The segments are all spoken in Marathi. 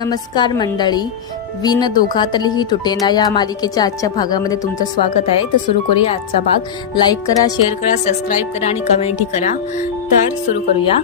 नमस्कार मंडळी, विण दोघातलीही तुटेना या मालिकेच्या आजच्या भागामध्ये तुमचं स्वागत आहे. तर सुरू करूया आजचा भाग. लाईक करा, शेअर करा, सबस्क्राईब करा आणि कमेंटही करा. तर सुरू करूया.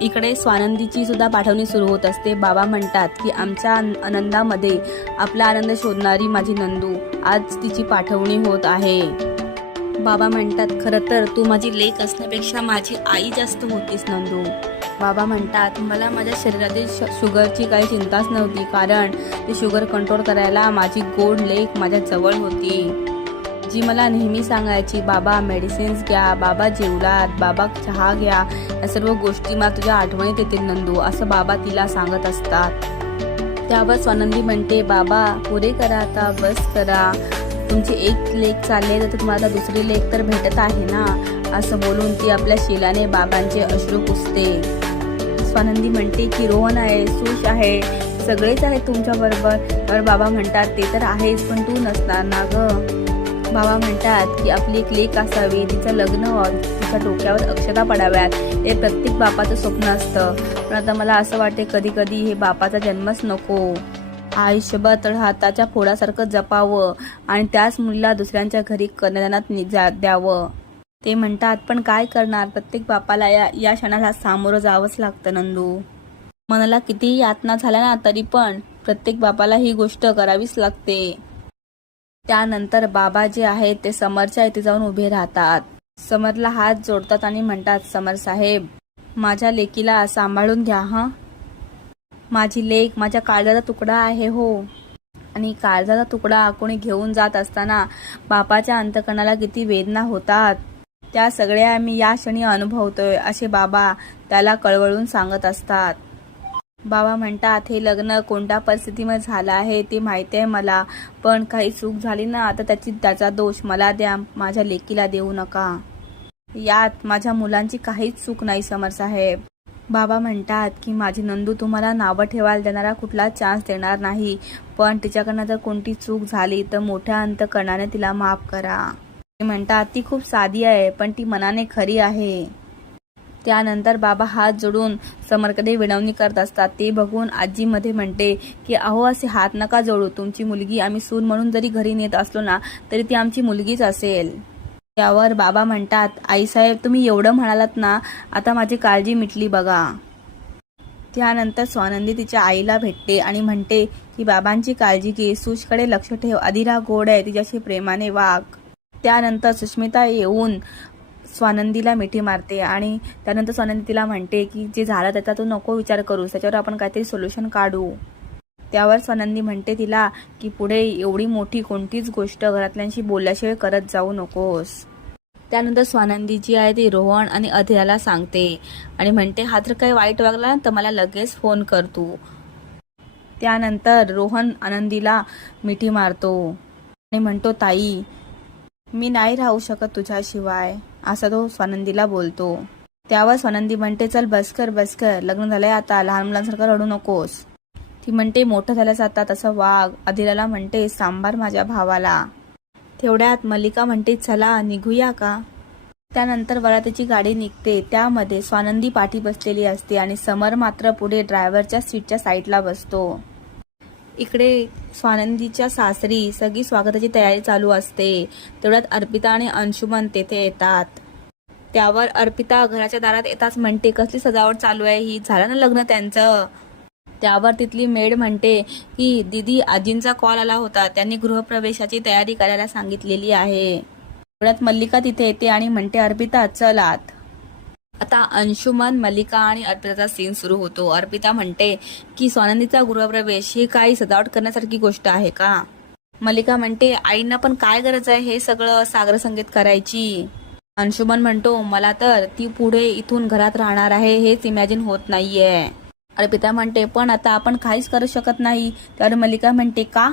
इकडे स्वानंदीची सुद्धा पाठवणी सुरू होत असते. बाबा म्हणतात की आमच्या आनंदामध्ये आपला आनंद शोधणारी माझी नंदू, आज तिची पाठवणी होत आहे. बाबा म्हणतात, खरं तर तू माझी लेक असण्यापेक्षा माझी आई जास्त होतीस नंदू. बाबा म्हणतात, मला माझ्या शरीरातील शुगरची काही चिंताच नव्हती, कारण ती शुगर कंट्रोल करायला माझी गोड लेक माझ्या जवळ होती, जी मला नेहमी सांगायची, बाबा मेडिसिन्स घ्या, बाबा जेवलात, बाबा चहा घ्या, या सर्व गोष्टी मला तुझ्या आठवणीत येतील नंदू, असं बाबा तिला सांगत असतात. त्यावर स्वानंदी म्हणते, बाबा पुरे करा आता, बस करा, तुमची एक लेक चालले तर तुम्हाला दुसरी लेक तर भेटत आहे ना, असं बोलून ती आपल्या शिलाने बाबांचे अश्रू पुसते. स्वानंदी म्हणते की रोहन आहे, सुश आहे, सगळेच आहेत तुमच्या बरोबर. तर बाबा म्हणतात, ते तर आहेच, पण तू नसणार ना ग. बाबा म्हणतात की आपली एक लेक असावी, तिचं लग्न व्हावं, तिच्या डोक्यावर अक्षता पडाव्यात, हे प्रत्येक बापाचं स्वप्न असतं. पण आता मला असं वाटते कधी कधी हे बापाचा जन्मच नको. आयुष्यभर तळहाताच्या फोडासारखं जपावं आणि त्याच मुलीला दुसऱ्यांच्या घरी कन्यादानात द्यावं. ते म्हणतात, पण काय करणार, प्रत्येक बापाला या क्षणाला सामोरं जावंच लागतं नंदू. मनाला कितीही यातना झाल्या ना, तरी पण प्रत्येक बापाला ही गोष्ट करावीच लागते. त्यानंतर बाबा जे आहेत ते समरच्या इथे जाऊन उभे राहतात. समरला हात जोडतात आणि म्हणतात, समर साहेब, माझ्या लेकीला सांभाळून घ्या हं. माझी लेक माझ्या काळजाचा तुकडा आहे हो, आणि काळजाचा तुकडा कोणी घेऊन जात असताना बापाच्या अंतकरणाला किती वेदना होतात, त्या सगळ्या मी या क्षणी अनुभवतोय, असे बाबा त्याला कळवळून सांगत असतात. बाबा म्हणतात, हे लग्न कोणत्या परिस्थितीमध्ये झालं आहे ते माहिती आहे मला, पण काही चूक झाली ना तर त्याचा दोष मला द्या, माझ्या लेकीला देऊ नका. यात माझ्या मुलांची काहीच चूक नाही समर साहेब. बाबा म्हणतात की माझी नंदू तुम्हाला नावं ठेवायला देणारा कुठला चान्स देणार नाही, पण तिच्याकडनं जर कोणती चूक झाली तर मोठ्या अंतकरणाने तिला माफ करा. ते म्हणतात, ती खूप साधी आहे, पण ती मनाने खरी आहे. त्यानंतर बाबा हात जोडून समरकडे विनवणी करत असतात. ते बघून आजी मध्ये म्हणते की अहो, असे हात नका जोडू, तुमची मुलगी आम्ही सून म्हणून जरी घरी नेत असलो ना तरी ती आमची मुलगीच असेल. त्यावर बाबा म्हणतात, आईसाहेब तुम्ही एवढं म्हणालात ना, आता माझी काळजी मिटली बघा. त्यानंतर स्वानंदी तिच्या आईला भेटते आणि म्हणते की बाबांची काळजी घे, सुशकडे लक्ष ठेव, अधिरा गोड आहे, तिच्याशी प्रेमाने वाग. त्यानंतर सुष्मिता येऊन स्वानंदीला मिठी मारते आणि त्यानंतर स्वानंदी तिला म्हणते की जे झालं त्याचा तू नको विचार करूस, त्याच्यावर आपण काहीतरी सोल्युशन काढू. त्यावर स्वानंदी म्हणते तिला की पुढे एवढी मोठी कोणतीच गोष्ट घरातल्यांशी बोलल्याशिवाय करत जाऊ नकोस. त्यानंतर स्वानंदी जी आहे ती रोहन आणि अधिराला सांगते आणि म्हणते, हा जर काही वाईट वागला तर मला लगेच फोन कर तू. त्यानंतर रोहन आनंदीला मिठी मारतो आणि म्हणतो, ताई मी नाही राहू शकत तुझ्याशिवाय, असं तो स्वानंदीला बोलतो. त्यावर स्वानंदी म्हणते, चल बस कर, लग्न झालंय आता, लहान मुलांसारखं रडू नकोस. ती म्हणते, मोठं झाल्यास आता तसं वाघ. अधिराला म्हणते, सांभार माझ्या भावाला. तेवढ्यात मल्लिका म्हणते, चला निघूया का. त्यानंतर वरातीची गाडी निघते. त्यामध्ये स्वानंदी पाठी बसलेली असते आणि समर मात्र पुढे ड्रायव्हरच्या सीटच्या साईडला बसतो. इकडे स्वानंदीच्या सासरी सगळी स्वागताची तयारी चालू असते. तेवढ्यात अर्पिता आणि अंशुमन तेथे येतात. त्यावर अर्पिता घराच्या दारात येताच म्हणते, कसली सजावट चालू आहे ही, झालं ना लग्न त्यांचं. त्यावर तिथली मेड म्हणते की दीदी, आजींचा कॉल आला होता, त्यांनी गृहप्रवेशाची तयारी करायला सांगितलेली आहे. तेवढ्यात मल्लिका तिथे येते आणि म्हणते, अर्पिता चल आत. आता अंशुमन, मल्लिका आणि अर्पिताचा सीन सुरू होतो. अर्पिता म्हणते की स्वानंदीचा गृहप्रवेश ही काही सजावट करण्यासारखी गोष्ट आहे का. मल्लिका म्हणते, आईंना पण काय गरज आहे हे सगळं सागर संगीत करायची. अंशुमन म्हणतो, मला तर ती पुढे इथून घरात राहणार आहे हेच इमॅजिन होत नाहीये. अर्पिता म्हणते, पण आता आपण काहीच करू शकत नाही. तर मल्लिका म्हणते, का.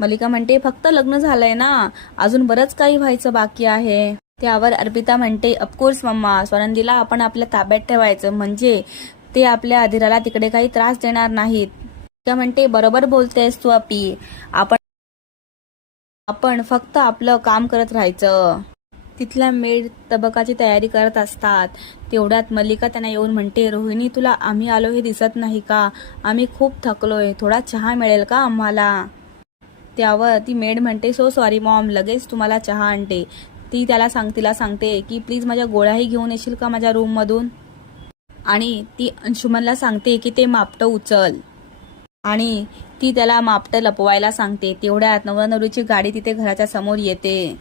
मल्लिका म्हणते, फक्त लग्न झालंय ना, अजून बरंच काही व्हायचं बाकी आहे. त्यावर अर्पिता म्हणते, ऑफकोर्स मम्मा, स्वानंदीला आपण आपल्या ताब्यात ठेवायचं, म्हणजे ते आपल्या अधिराला तिकडे काही त्रास देणार नाहीत. त्या म्हणते, बरोबर बोलतेस तू अपी, आपण फक्त आपलं काम करत राहायचं. तिथल्या मेड तबकाची तयारी करत असतात. तेवढ्यात मल्लिका त्यांना येऊन म्हणते, रोहिणी तुला आम्ही आलो हे दिसत नाही का? आम्ही खूप थकलोय, थोडा चहा मिळेल का आम्हाला? त्यावर ती मेड म्हणते, सो सॉरी मॉम, लगेच तुम्हाला चहा आणते. ती तिला सांगते की प्लीज माझ्या गोळ्याही घेऊन येशील का माझ्या रूममधून? आणि ती अंशुमनला सांगते की ते मापटं उचल. आणि ती त्याला मापटं लपवायला सांगते. तेवढ्यात नवरा नवरीची गाडी तिथे घराच्या समोर येते.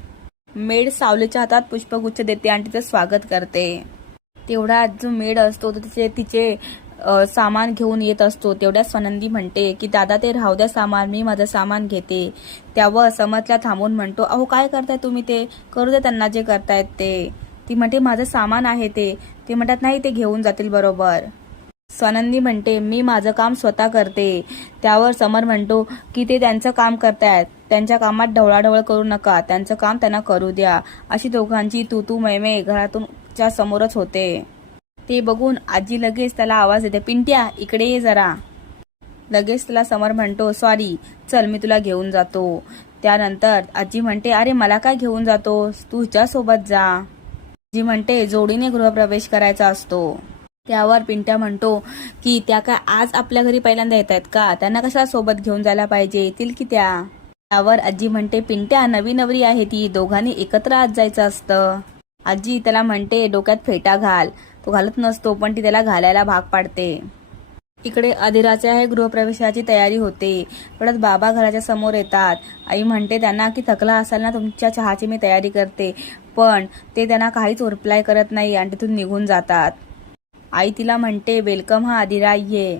मेड सावलीच्या हातात पुष्पगुच्छ देते आणि तिचं स्वागत करते. तेवढ्यात जो मेड असतो तो तिचे सामान घेऊन येत असतो. तेवढ्यात स्वनंदी म्हणते की दादा ते राहू द्या सामान, मी माझं सामान घेते. त्यावर समतला थांबून म्हणतो, अहो काय करताय तुम्ही, ते करू दे त्यांना जे करतायत ते. ती म्हणते माझं सामान आहे ते म्हणतात नाही ते घेऊन जातील बरोबर. स्वानंदी म्हणते मी माझं काम स्वतः करते. त्यावर समर म्हणतो की ते त्यांचं काम करतायत, त्यांच्या कामात ढवळाढवळ करू नका, त्यांचं काम त्यांना करू द्या. अशी दोघांची तू मैमे घरातूनच्या समोरच होते. ते बघून आजी लगेच त्याला आवाज देते, पिंट्या इकडे ये जरा. लगेच त्याला समर म्हणतो, सॉरी चल मी तुला घेऊन जातो. त्यानंतर आजी म्हणते, अरे मला काय घेऊन जातोस, तू हिच्यासोबत जा. आजी म्हणते जोडीने गृहप्रवेश करायचा असतो. त्यावर पिंट्या म्हणतो की त्या काय आज आपल्या घरी पहिल्यांदा येत आहेत का, त्यांना कशा सोबत घेऊन जायला पाहिजे, येतील की त्या. त्यावर आजी म्हणते, पिंट्या नवी नवरी आहे ती, दोघांनी एकत्र आज जायचं असतं. आजी त्याला म्हणते डोक्यात फेटा घाल. तो घालत नसतो पण ती त्याला घालायला भाग पाडते. इकडे अधिराच्या गृहप्रवेशाची तयारी होते. परत बाबा घराच्या समोर येतात. आई म्हणते त्यांना की थकला असाल ना, तुमच्या चहाची मी तयारी करते. पण ते त्यांना काहीच रिप्लाय करत नाही आणि तिथून निघून जातात. आई तिला म्हणते, वेलकम हा अधिरा, ये.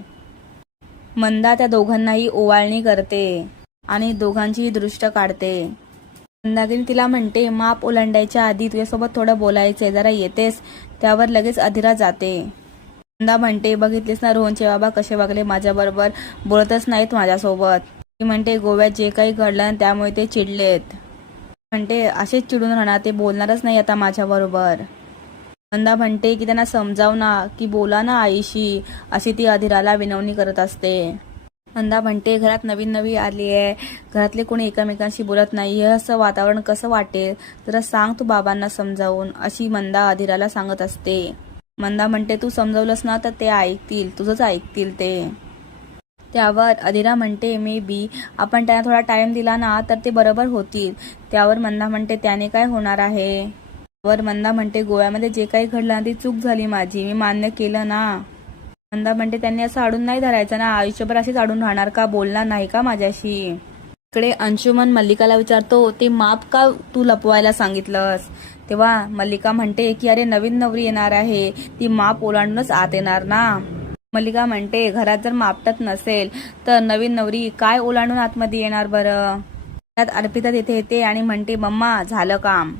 मंदा त्या दोघांनाही ओवाळणी करते आणि दोघांचीही दृष्ट काढते. मंदाकिनी तिला म्हणते, माप ओलांडायच्या आधी तुझ्यासोबत थोडं बोलायचंय, जरा येतेस? त्यावर लगेच अधिरा जाते. मंदा म्हणते, बघितलीस ना रोहनचे बाबा कसे वागले माझ्याबरोबर, बोलतच नाहीत माझ्यासोबत. ती म्हणते गोव्यात जे काही घडलं त्यामुळे ते चिडलेत. म्हणते असेच चिडून राहणार, ते बोलणारच नाही आता माझ्याबरोबर. मंदा म्हणते की त्यांना समजाव ना, की बोला ना आईशी, अशी ती अधिराला विनवणी करत असते. मंदा म्हणते घरात नवीन आली आहे, घरातले कोणी एकमेकांशी बोलत नाही, हे असं वातावरण कसं वाटेल, जरा सांग तू बाबांना समजावून, अशी मंदा अधिराला सांगत असते. मंदा म्हणते तू समजवलंस ना तर ते ऐकतील, तुझंच ऐकतील ते. त्यावर अधिरा म्हणते मे बी आपण त्यांना थोडा टाइम दिला ना तर ते बरोबर होतील. त्यावर मंदा म्हणते त्याने काय होणार आहे. वर मंदा म्हणते गोव्यामध्ये जे काही घडलं ती चूक झाली माझी, मी मान्य केलं ना. मंदा म्हणते त्यांनी असं अडून नाही धरायचं ना, आयुष्यभर अशीच अडून राहणार का, बोलणार नाही का माझ्याशी. इकडे अंशुमन मल्लिकाला विचारतो, ते माप का तू लपवायला सांगितलंस. तेव्हा मल्लिका म्हणते की अरे नवीन नवरी येणार आहे, ती माप ओलांडूनच आत येणार ना. मल्लिका म्हणते घरात जर मापटत नसेल तर नवीन नवरी काय ओलांडून आतमध्ये येणार बरं. त्यात अर्पिता तिथे येते आणि म्हणते मम्मा झालं काम.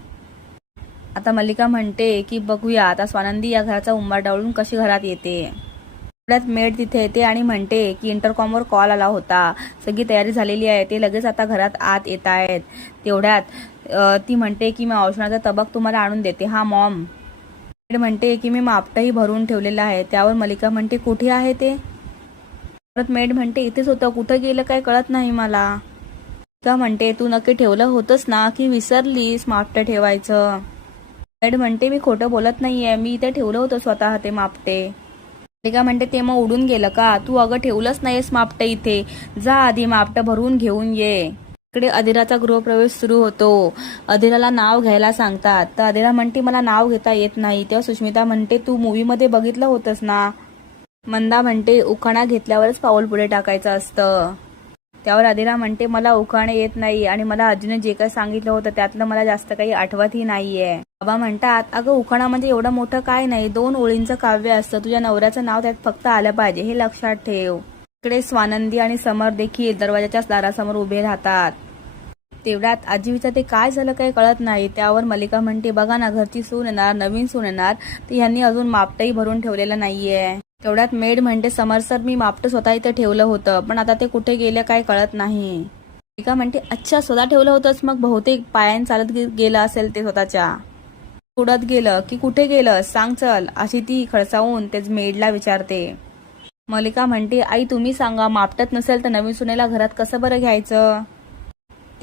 आता मल्लिका म्हणते की बघूया आता स्वानंदी या घराचा उंबार डावळून कशी घरात येते. तेवढ्यात मेड तिथे येते आणि म्हणते की इंटरकॉमवर कॉल आला होता, सगळी तयारी झालेली आहे, ते लगेच आता घरात आत येत आहेत. तेवढ्यात ती म्हणते की मी औषधाचा तबक तुम्हाला आणून देते. हा मॉम. मेड म्हणते की मी मापटही भरून ठेवलेलं आहे. त्यावर मल्लिका म्हणते कुठे आहे ते. परत मेड म्हणते इथेच होतं, कुठं गेलं काय कळत नाही मला. मल्लिका म्हणते तू नक्की ठेवलं होतंस ना की विसरलीस मापटं ठेवायचं. मेड म्हणते मी खोटं बोलत नाहीये, मी इथे ठेवलं होतं स्वतः ते मापटे. मल्लिका म्हणते ते मग उडून गेलं का, तू अगं ठेवलंच नाहीस मापटं इथे, जा आधी मापटं भरून घेऊन ये. इकडे अधिराचा गृहप्रवेश सुरू होतो. अधिराला नाव घ्यायला सांगतात तर अधिरा म्हणते मला नाव घेता येत नाही. तेव्हा सुष्मिता म्हणते तू मूवी मध्ये बघितलं होतंस ना. मंदा म्हणते उखाणा घेतल्यावरच पाऊल पुढे टाकायचं असतं. त्यावर अधिरा म्हणते मला उखाणे येत नाही आणि मला अजून जे काही सांगितलं होतं त्यातलं मला जास्त काही आठवतही नाहीये. बाबा म्हणतात अगं उखाणा म्हणजे एवढं मोठं काय नाही, 2 ओळींचं काव्य असतं, तुझ्या नवऱ्याचं नाव त्यात फक्त आलं पाहिजे हे लक्षात ठेव. इकडे स्वानंदी आणि समर देखील दरवाजाच्या दारासमोर उभे राहतात. तेवढ्यात आजी विचारते काय झालं काही कळत नाही. त्यावर मल्लिका म्हणते बघा ना घरची सून येणार, नवीन सून येणार, तर ह्यांनी अजून मापटही भरून ठेवलेलं नाहीये. तेवढ्यात मेड म्हणते समर सर मी मापटं स्वतः इथे ठेवलं होतं पण आता ते कुठे गेले काय कळत नाही. मल्लिका म्हणते अच्छा स्वतः ठेवलं होतंच, मग बहुतेक पायाने चालत गेलं असेल ते स्वतःच्या. उडत गेलं की कुठे गेलं सांग चल, अशी ती खडसावून तेच मेडला विचारते. मल्लिका म्हणते आई तुम्ही सांगा, मापटत नसेल तर नवीन सुनेला घरात कसं बरं घ्यायचं.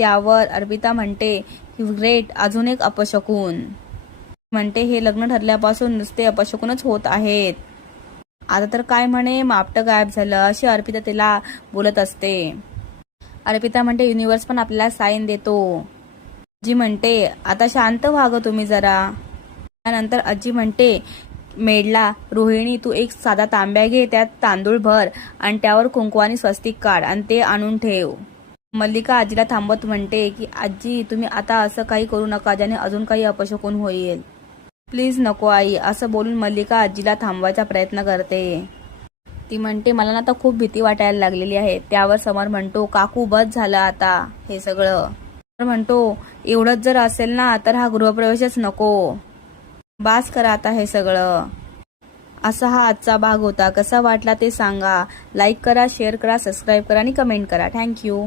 त्यावर अर्पिता म्हणते ग्रेट, अजून एक अपशकुन. म्हणते हे लग्न ठरल्यापासून नुसते अपशकुनच होत आहेत. आता तर काय म्हणे मापटं गायब झालं, अशी अर्पिता तिला बोलत असते. अर्पिता म्हणते युनिव्हर्स पण आपल्याला साईन देतो. आजी म्हणते आता शांत व्हा गं तुम्ही जरा. त्यानंतर आजी म्हणते मेडला रोहिणी तू एक साधा तांब्या घे, त्यात तांदूळ भर आणि त्यावर कुंकवानी स्वस्तिक काढ आणि ते आणून ठेव. मल्लिका आजीला थांबवत म्हणते की आजी तुम्ही आता असं काही करू नका ज्याने अजून काही अपशकुन होईल. प्लीज नको आई, असं बोलून मल्लिका आजीला थांबवायचा प्रयत्न करते. ती म्हणते मला ना आता खूप भीती वाटायला लागलेली आहे. त्यावर समर म्हणतो काकू बस झालं आता हे सगळं. समर म्हणतो एवढंच जर असेल ना तर हा गृहप्रवेशच नको, बास करा आता हे सगळं. असा हा आजचा भाग होता. कसा वाटला ते सांगा. लाईक करा, शेअर करा, सबस्क्राईब करा आणि कमेंट करा. थँक्यू.